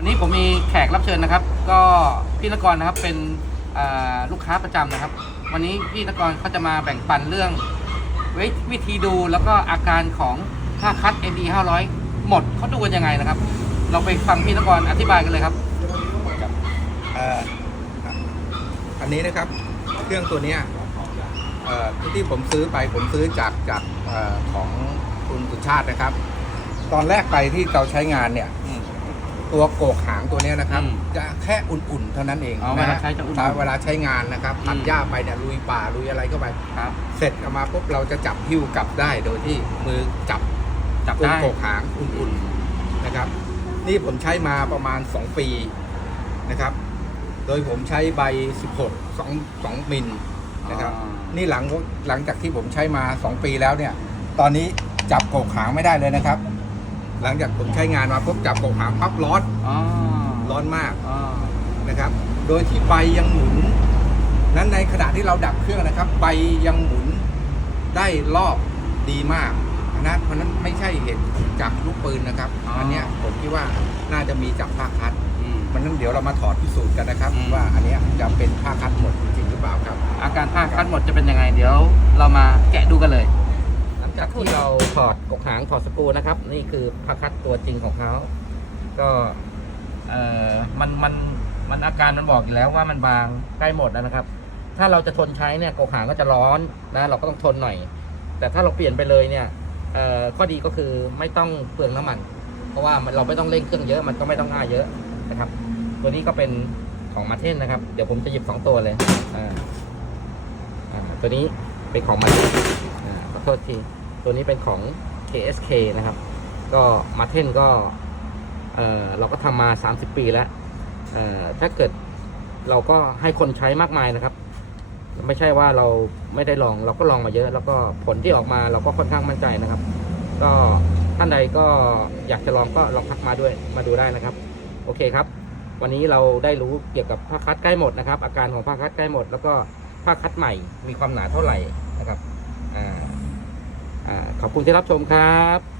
วันนี้ผมมีแขกรับเชิญนะครับ ก็พี่นกรนะครับเป็นลูกค้าประจำนะครับ วันนี้พี่นกรเขาจะมาแบ่งปันเรื่องวิธีดูแล้วก็อาการของค่าคัด MD 500 หมดเขาดูกันยังไงนะครับ เราไปฟังพี่นกรอธิบายกันเลยครับอันนี้นะครับเครื่องตัวนี้ที่ผมซื้อไปผมซื้อจากจากอของคุณสุชาตินะครับ ตอนแรกไปที่เราใช้งานเนี่ย ตัวโกกหางตัวเนี้ยนะครับ อืมจะแค่อุ่นๆ เท่านั้นเองอ๋อนะเวลาใช้จะอุ่นๆแต่เวลาใช้งานนะครับอืม ตัดหญ้าไปเนี่ยลุยป่าลุยอะไรเข้าไป ครับ เสร็จออกมาปุ๊บเราจะจับหิ้วกลับได้โดยที่มือจับจับตัวได้โกกหางอุ่นๆนะครับ นี่ผมใช้มาประมาณ 2 ปีนะครับ โดยผมใช้ใบ 16 2 2มิลนะครับอ๋อนี่หลังหลังจากที่ผมใช้มา 2 ปีแล้วเนี่ย ตอนนี้จับโกกหางไม่ได้เลยนะครับ หลังจากผมใช้งานมาปุ๊บจับโกกหางปั๊บร้อนอ๋อร้อนมากอ๋อนะครับ โดยที่ใบยังหมุน นั้นในขณะที่เราดับเครื่องนะครับ ใบยังหมุนได้รอบดีมากนะเพราะฉะนั้นไม่ใช่เหตุจากลูกปืนนะครับ อันเนี้ยผมคิดว่าน่าจะมีจากภาคคัดอืมมันนั้นเดี๋ยวเรามาถอดพิสูจน์กันนะครับอืมว่าอันเนี้ยจะเป็นผ้าคัดหมดจริงหรือเปล่าครับ อาการผ้าคัดหมดจะเป็นยังไงเดี๋ยว เรามาแกะดูกันเลยหลัง จากที่เราถอดกกหางถอดสกรูนะครับ นี่คือผ้าคัดตัวจริงของเขาก็เออมันมันมันอาการมันบอกอยู่แล้วว่ามันบางใกล้หมดแล้วนะครับ ถ้าเราจะทนใช้เนี่ยกกหางก็จะร้อนนะเราก็ต้องทนหน่อย แต่ถ้าเราเปลี่ยนไปเลยเนี่ยเออข้อดีก็คือไม่ต้องเปลืองน้ำมัน เพราะว่าเราไม่ต้องเร่งเครื่องเยอะมันก็ไม่ต้องง่ายเยอะนะครับ ตัวนี้ก็เป็นของมาเทนนะครับ เดี๋ยวผมจะหยิบสองตัวเลยอ่าอ่าตัวนี้เป็นของมาเทนอ่าขอโทษที ตัวนี้เป็นของ KSK นะครับ ก็มาเทนก็เออเราก็ทำมา 30 ปีแล้วเออถ้าเกิดเราก็ให้คนใช้มากมายนะครับ ไม่ใช่ว่าเราไม่ได้ลองเราก็ลองมาเยอะ แล้วก็ผลที่ออกมาเราก็ค่อนข้างมั่นใจนะครับ ก็ท่านใดก็อยากจะลองก็ลองทักมาด้วยมาดูได้นะครับ โอเคครับ วันนี้เราได้รู้เกี่ยวกับผ้าคัดใกล้หมดนะครับ อาการของผ้าคัดใกล้หมด แล้วก็ผ้าคัดใหม่มีความหนาเท่าไหร่นะครับ ขอบคุณที่รับชมครับ